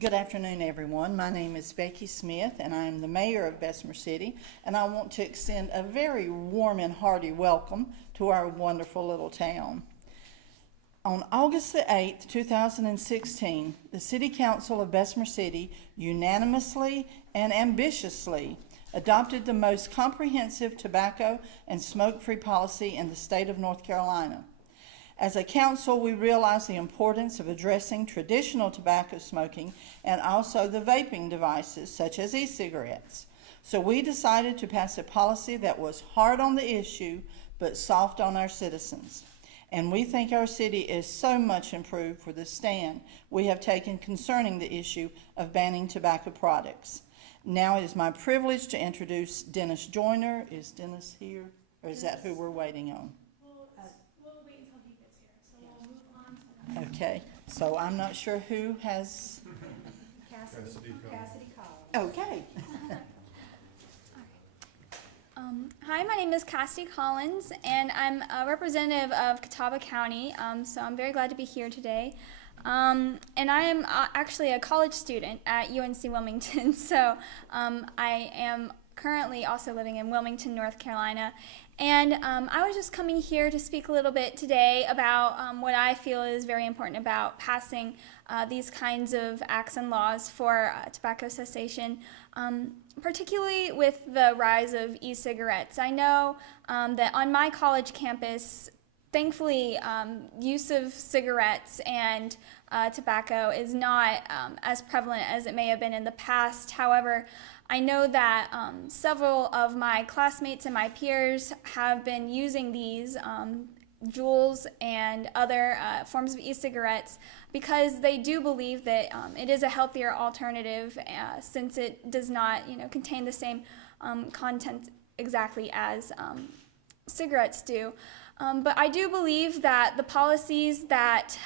Good afternoon, everyone. My name is Becky Smith, and I am the mayor of Bessemer City, and I want to extend a very warm and hearty welcome to our wonderful little town. On August the 8th, 2016, the City Council of Bessemer City unanimously and ambitiously adopted the most comprehensive tobacco and smoke-free policy in the state of North Carolina. As a council, we realize the importance of addressing traditional tobacco smoking and also the vaping devices, such as e-cigarettes. So we decided to pass a policy that was hard on the issue, but soft on our citizens. And we think our city is so much improved for the stand we have taken concerning the issue of banning tobacco products. Now it is my privilege to introduce Dennis Joyner. Is Dennis here, or is that who we're waiting on? Okay, so I'm not sure who has. Cassidy Collins. Okay. Hi, my name is Cassidy Collins, and I'm a representative of Catawba County, so I'm very glad to be here today. And I am actually a college student at UNC Wilmington, so I am currently also living in Wilmington, North Carolina. And I was just coming here to speak a little bit today about what I feel is very important about passing these kinds of acts and laws for tobacco cessation, particularly with the rise of e-cigarettes. I know that on my college campus, thankfully, use of cigarettes and tobacco is not as prevalent as it may have been in the past. However, I know that several of my classmates and my peers have been using these Juuls and other forms of e-cigarettes because they do believe that it is a healthier alternative since it does not, contain the same content exactly as cigarettes do. But I do believe that the policies that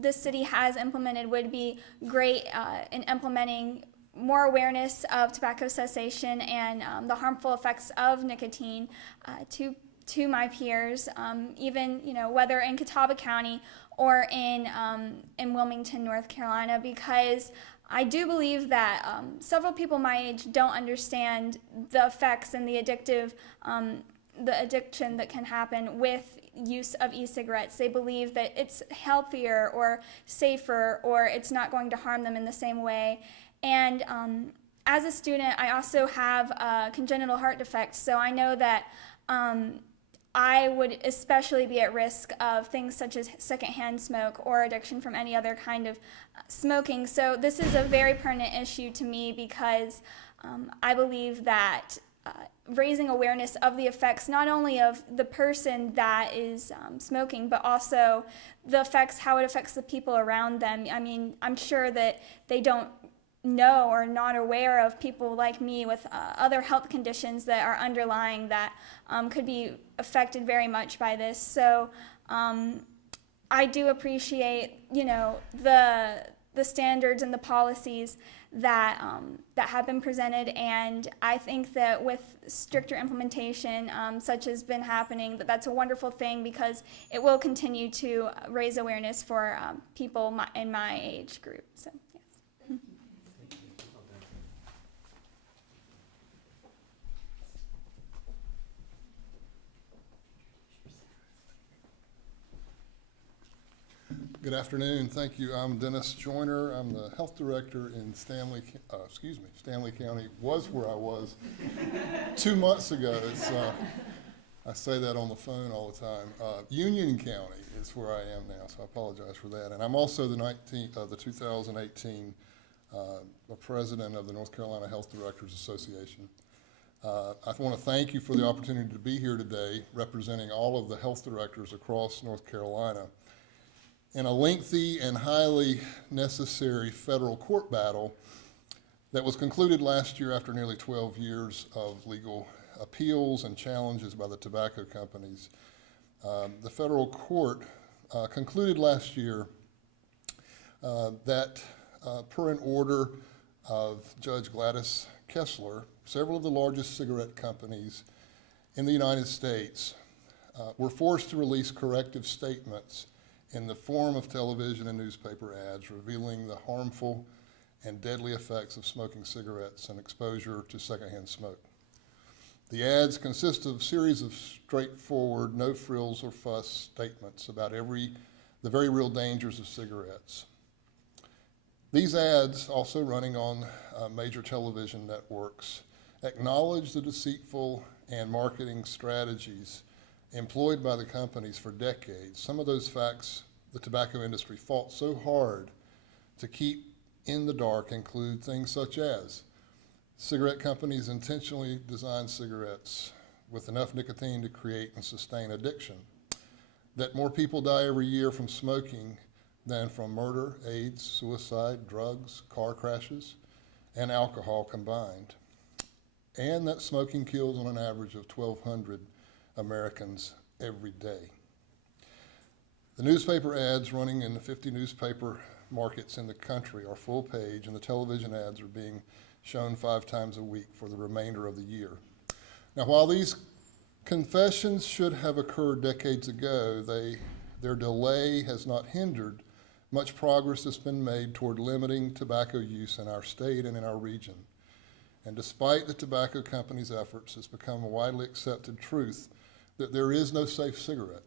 this city has implemented would be great in implementing more awareness of tobacco cessation and the harmful effects of nicotine to my peers, even whether in Catawba County or in Wilmington, North Carolina, because I do believe that several people my age don't understand the effects and the addiction that can happen with use of e-cigarettes. They believe that it's healthier or safer or it's not going to harm them in the same way. And as a student, I also have a congenital heart defect, so I know that I would especially be at risk of things such as secondhand smoke or addiction from any other kind of smoking. So this is a very pertinent issue to me because I believe that raising awareness of the effects not only of the person that is smoking, but also the effects, how it affects the people around them. I mean, I'm sure that they don't know or not aware of people like me with other health conditions that are underlying that could be affected very much by this. So I do appreciate, the standards and the policies that have been presented, and I think that with stricter implementation, such as been happening, that's a wonderful thing because it will continue to raise awareness for people in my age group. So. Good afternoon. Thank you. I'm Dennis Joyner. I'm the health director in Stanley County. Was where I was 2 months ago. I say that on the phone all the time. Union County is where I am now, so I apologize for that. And I'm also the 2018 president of the North Carolina Health Directors Association. I want to thank you for the opportunity to be here today representing all of the health directors across North Carolina. In a lengthy and highly necessary federal court battle that was concluded last year after nearly 12 years of legal appeals and challenges by the tobacco companies, the federal court concluded last year that per an order of Judge Gladys Kessler, several of the largest cigarette companies in the United States were forced to release corrective statements in the form of television and newspaper ads revealing the harmful and deadly effects of smoking cigarettes and exposure to secondhand smoke. The ads consist of a series of straightforward, no frills or fuss statements about the very real dangers of cigarettes. These ads, also running on major television networks, acknowledge the deceitful and marketing strategies employed by the companies for decades. Some of those facts the tobacco industry fought so hard to keep in the dark include things such as cigarette companies intentionally design cigarettes with enough nicotine to create and sustain addiction, that more people die every year from smoking than from murder, AIDS, suicide, drugs, car crashes, and alcohol combined, and that smoking kills on an average of 1,200 Americans every day. The newspaper ads running in the 50 newspaper markets in the country are full page, and the television ads are being shown 5 times a week for the remainder of the year. Now, while these confessions should have occurred decades ago, their delay has not hindered much progress that's been made toward limiting tobacco use in our state and in our region. And despite the tobacco companies' efforts, it's become a widely accepted truth that there is no safe cigarette,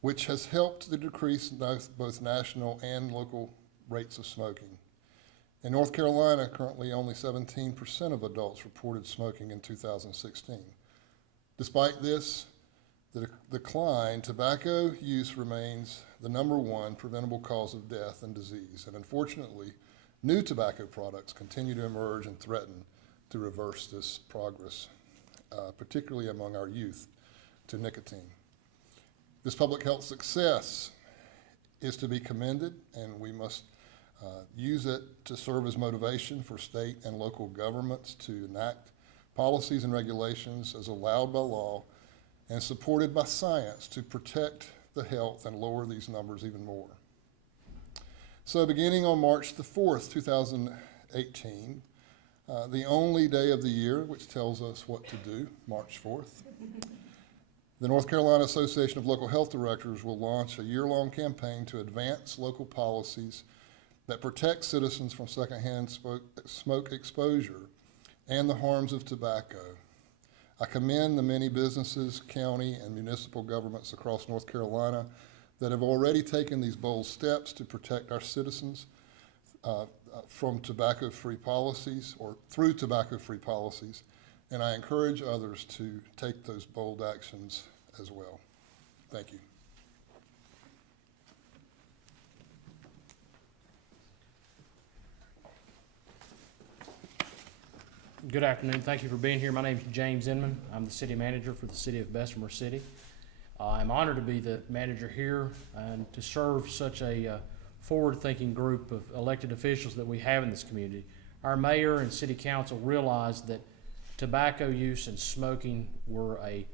which has helped to decrease both national and local rates of smoking. In North Carolina, currently only 17% of adults reported smoking in 2016. Despite this, the decline, tobacco use remains the #1 preventable cause of death and disease. And unfortunately, new tobacco products continue to emerge and threaten to reverse this progress, particularly among our youth, to nicotine. This public health success is to be commended, and we must use it to serve as motivation for state and local governments to enact policies and regulations as allowed by law and supported by science to protect the health and lower these numbers even more. So beginning on March the 4th, 2018, the only day of the year which tells us what to do, March 4th, the North Carolina Association of Local Health Directors will launch a year-long campaign to advance local policies that protect citizens from secondhand smoke exposure and the harms of tobacco. I commend the many businesses, county, and municipal governments across North Carolina that have already taken these bold steps to protect our citizens from tobacco-free policies or through tobacco-free policies, and I encourage others to take those bold actions as well. Thank you. Good afternoon. Thank you for being here. My name is James Inman. I'm the city manager for the city of Bessemer City. I'm honored to be the manager here and to serve such a forward-thinking group of elected officials that we have in this community. Our mayor and city council realized that tobacco use and smoking were a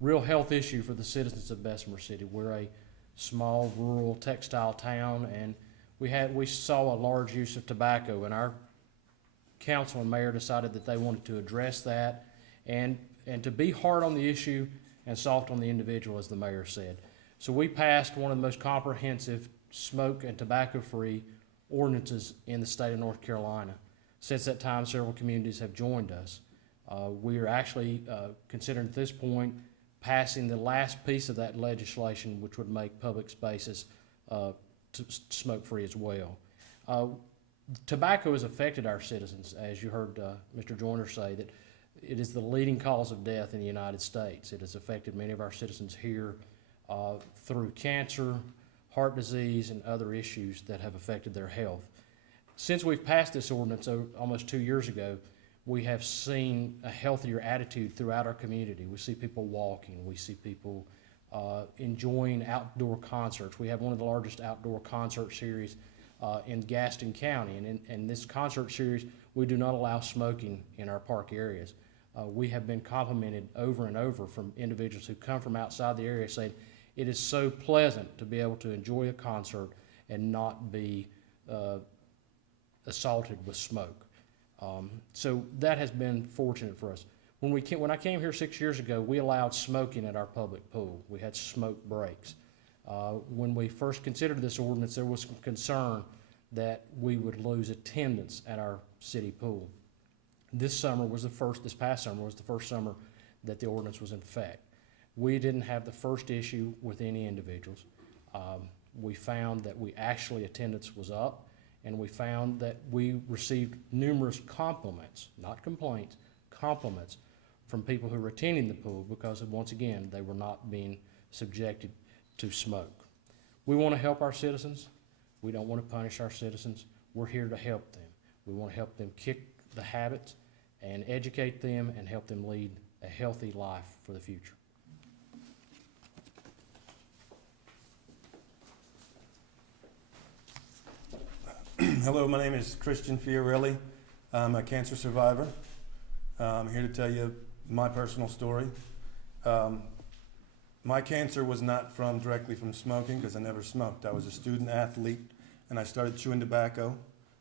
real health issue for the citizens of Bessemer City. We're a small, rural, textile town, and we saw a large use of tobacco, and our council and mayor decided that they wanted to address that and to be hard on the issue and soft on the individual, as the mayor said. So we passed one of the most comprehensive smoke and tobacco-free ordinances in the state of North Carolina. Since that time, several communities have joined us. We are actually considering at this point passing the last piece of that legislation, which would make public spaces smoke-free as well. Tobacco has affected our citizens, as you heard Mr. Joyner say, that it is the leading cause of death in the United States. It has affected many of our citizens here through cancer, heart disease, and other issues that have affected their health. Since we've passed this ordinance almost 2 years ago, we have seen a healthier attitude throughout our community. We see people walking. We see people enjoying outdoor concerts. We have one of the largest outdoor concert series in Gaston County, and in this concert series, we do not allow smoking in our park areas. We have been complimented over and over from individuals who come from outside the area saying it is so pleasant to be able to enjoy a concert and not be assaulted with smoke. So that has been fortunate for us. When I came here 6 years ago, we allowed smoking at our public pool. We had smoke breaks. When we first considered this ordinance, there was some concern that we would lose attendance at our city pool. This past summer was the first summer that the ordinance was in effect. We didn't have the first issue with any individuals. We found that attendance was up, and we found that we received numerous compliments, not complaints, compliments from people who were attending the pool because, once again, they were not being subjected to smoke. We want to help our citizens. We don't want to punish our citizens. We're here to help them. We want to help them kick the habits and educate them and help them lead a healthy life for the future. Hello, my name is Cristian Fiorelli. I'm a cancer survivor. I'm here to tell you my personal story. My cancer was not directly from smoking because I never smoked. I was a student athlete and I started chewing tobacco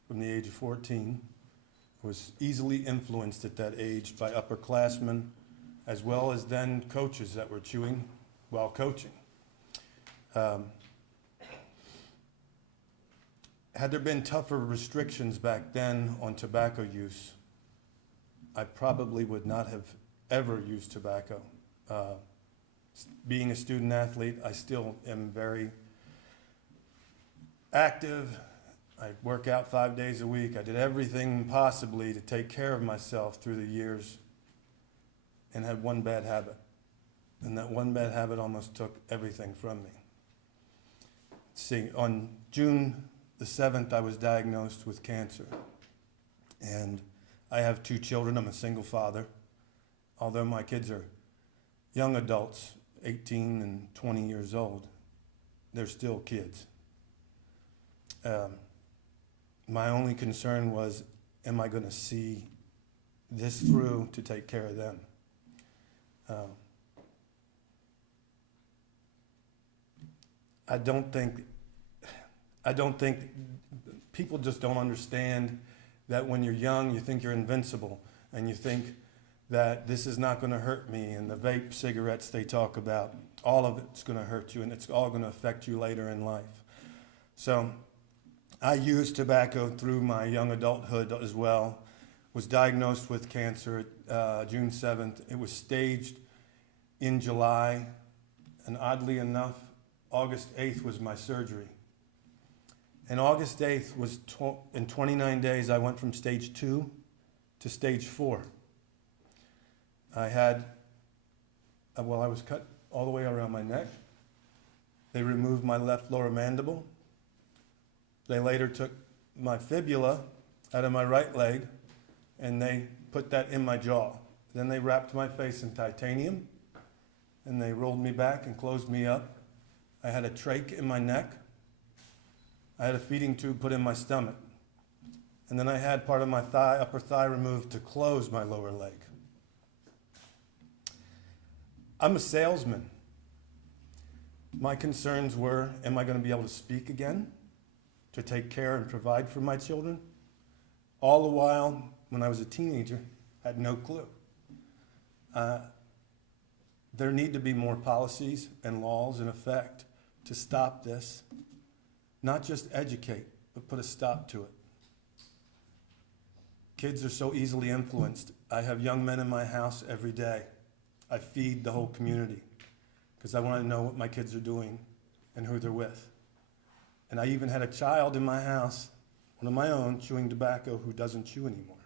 from the age of 14. I was easily influenced at that age by upperclassmen as well as then coaches that were chewing while coaching. Had there been tougher restrictions back then on tobacco use, I probably would not have ever used tobacco. Being a student athlete, I still am very active. I work out 5 days a week. I did everything possibly to take care of myself through the years and had one bad habit. And that one bad habit almost took everything from me. See, on June the 7th, I was diagnosed with cancer. And I have 2 children. I'm a single father. Although my kids are young adults, 18 and 20 years old, they're still kids. My only concern was, am I going to see this through to take care of them? I don't think people just don't understand that when you're young, you think you're invincible, and you think that this is not going to hurt me, and the vape cigarettes they talk about, all of it's going to hurt you, and it's all going to affect you later in life. So I used tobacco through my young adulthood as well, was diagnosed with cancer June 7th. It was staged in July, and oddly enough, August 8th was my surgery. And August 8th was, in 29 days, I went from stage 2 to stage 4. I was cut all the way around my neck. They removed my left lower mandible. They later took my fibula out of my right leg, and they put that in my jaw. Then they wrapped my face in titanium, and they rolled me back and closed me up. I had a trach in my neck. I had a feeding tube put in my stomach. And then I had part of my upper thigh removed to close my lower leg. I'm a salesman. My concerns were, am I going to be able to speak again, to take care and provide for my children? All the while, when I was a teenager, I had no clue. There need to be more policies and laws in effect to stop this. Not just educate, but put a stop to it. Kids are so easily influenced. I have young men in my house every day. I feed the whole community because I want to know what my kids are doing and who they're with. And I even had a child in my house, one of my own, chewing tobacco who doesn't chew anymore.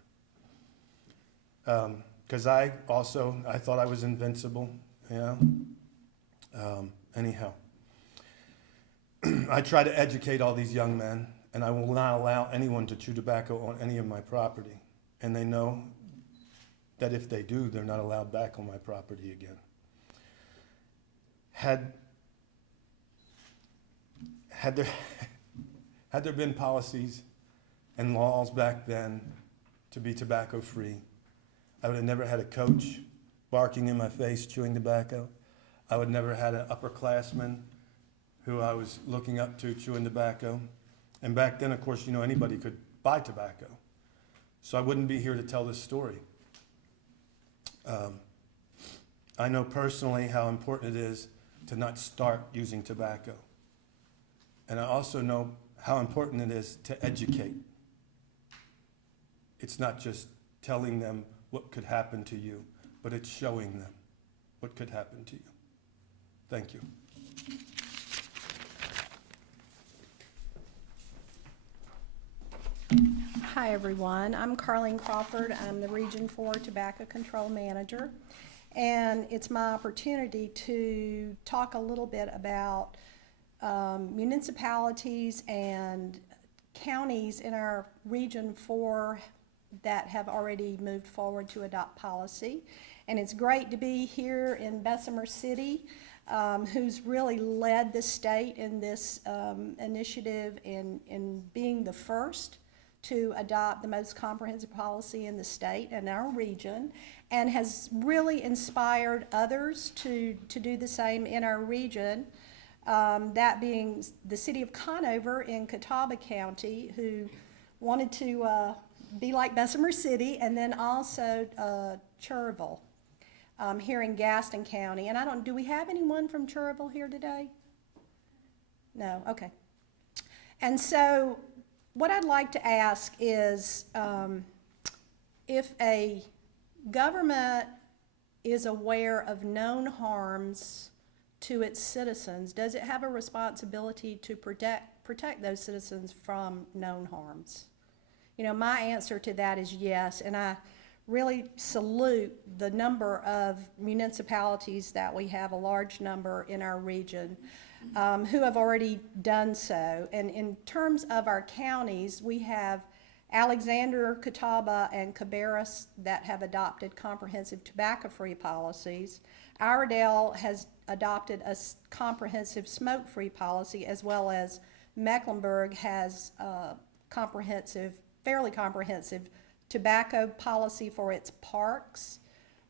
Because I thought I was invincible, anyhow. I try to educate all these young men, and I will not allow anyone to chew tobacco on any of my property. And they know that if they do, they're not allowed back on my property again. Had there been policies and laws back then to be tobacco free, I would have never had a coach barking in my face, chewing tobacco. I would never had an upperclassman who I was looking up to chewing tobacco. And back then, of course, anybody could buy tobacco. So I wouldn't be here to tell this story. I know personally how important it is to not start using tobacco. And I also know how important it is to educate. It's not just telling them what could happen to you, but it's showing them what could happen to you. Thank you. Hi, everyone. I'm Carlene Crawford. I'm the Region 4 Tobacco Control Manager. And it's my opportunity to talk a little bit about municipalities and counties in our Region 4 that have already moved forward to adopt policy. And it's great to be here in Bessemer City, who's really led the state in this initiative in being the first to adopt the most comprehensive policy in the state and our region, and has really inspired others to do the same in our region. That being the city of Conover in Catawba County, who wanted to be like Bessemer City, and then also Cherville here in Gaston County. And do we have anyone from Cherville here today? No, okay. And so what I'd like to ask is if a government is aware of known harms to its citizens, does it have a responsibility to protect those citizens from known harms? You know, my answer to that is yes, and I really salute the number of municipalities that we have, a large number in our region, who have already done so. And in terms of our counties, we have Alexander, Catawba, and Cabarrus that have adopted comprehensive tobacco-free policies. Iredell has adopted a comprehensive smoke-free policy, as well as Mecklenburg has fairly comprehensive tobacco policy for its parks,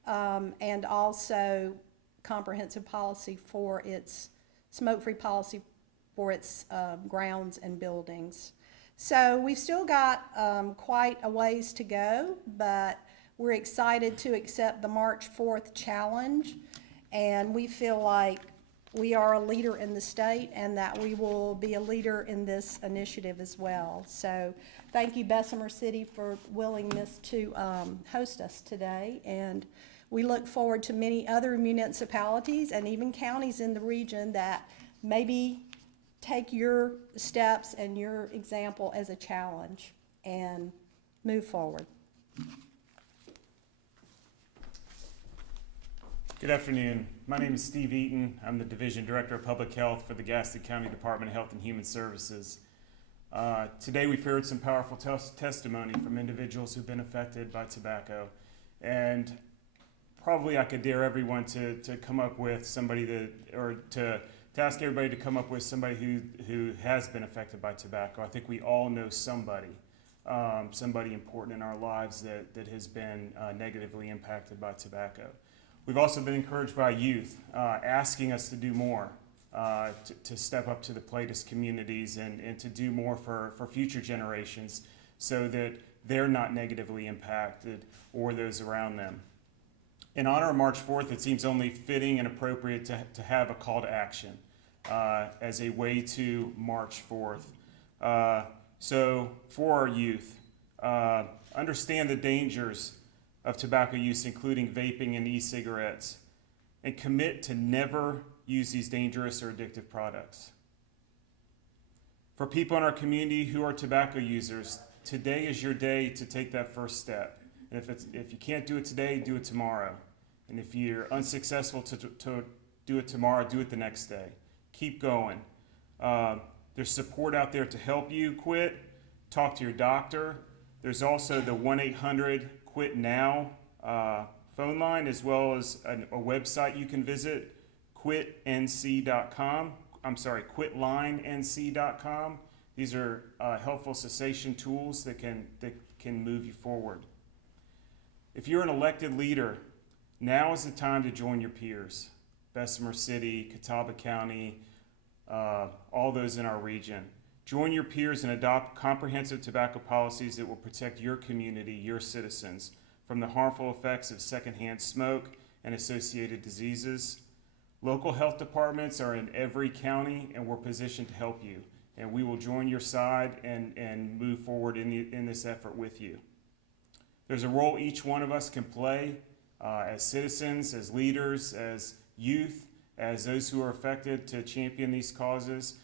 and also comprehensive policy for its smoke-free policy for its grounds and buildings. So we've still got quite a ways to go, but we're excited to accept the March 4th challenge, and we feel like we are a leader in the state and that we will be a leader in this initiative as well. So thank you, Bessemer City, for willingness to host us today, and we look forward to many other municipalities and even counties in the region that maybe take your steps and your example as a challenge and move forward. Good afternoon. My name is Steve Eaton. I'm the Division Director of Public Health for the Gaston County Department of Health and Human Services. Today we've heard some powerful testimony from individuals who've been affected by tobacco, and probably I could dare everyone to come up with somebody to ask everybody to come up with somebody who has been affected by tobacco. I think we all know somebody important in our lives that has been negatively impacted by tobacco. We've also been encouraged by youth asking us to do more, to step up to the plate as communities and to do more for future generations so that they're not negatively impacted or those around them. In honor of March 4th, it seems only fitting and appropriate to have a call to action as a way to march forth. So for our youth, understand the dangers of tobacco use, including vaping and e-cigarettes, and commit to never use these dangerous or addictive products. For people in our community who are tobacco users, today is your day to take that first step. And if you can't do it today, do it tomorrow. And if you're unsuccessful to do it tomorrow, do it the next day. Keep going. There's support out there to help you quit. Talk to your doctor. There's also the 1-800-QUIT NOW phone line, as well as a website you can visit, quitlinenc.com. These are helpful cessation tools that can move you forward. If you're an elected leader, now is the time to join your peers. Bessemer City, Catawba County, all those in our region. Join your peers and adopt comprehensive tobacco policies that will protect your community, your citizens, from the harmful effects of secondhand smoke and associated diseases. Local health departments are in every county, and we're positioned to help you. and we will join your side and move forward in this effort with you. There's a role each one of us can play as citizens, as leaders, as youth, as those who are affected to champion these causes.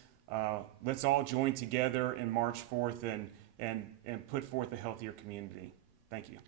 Let's all join together and march forth and put forth a healthier community. Thank you.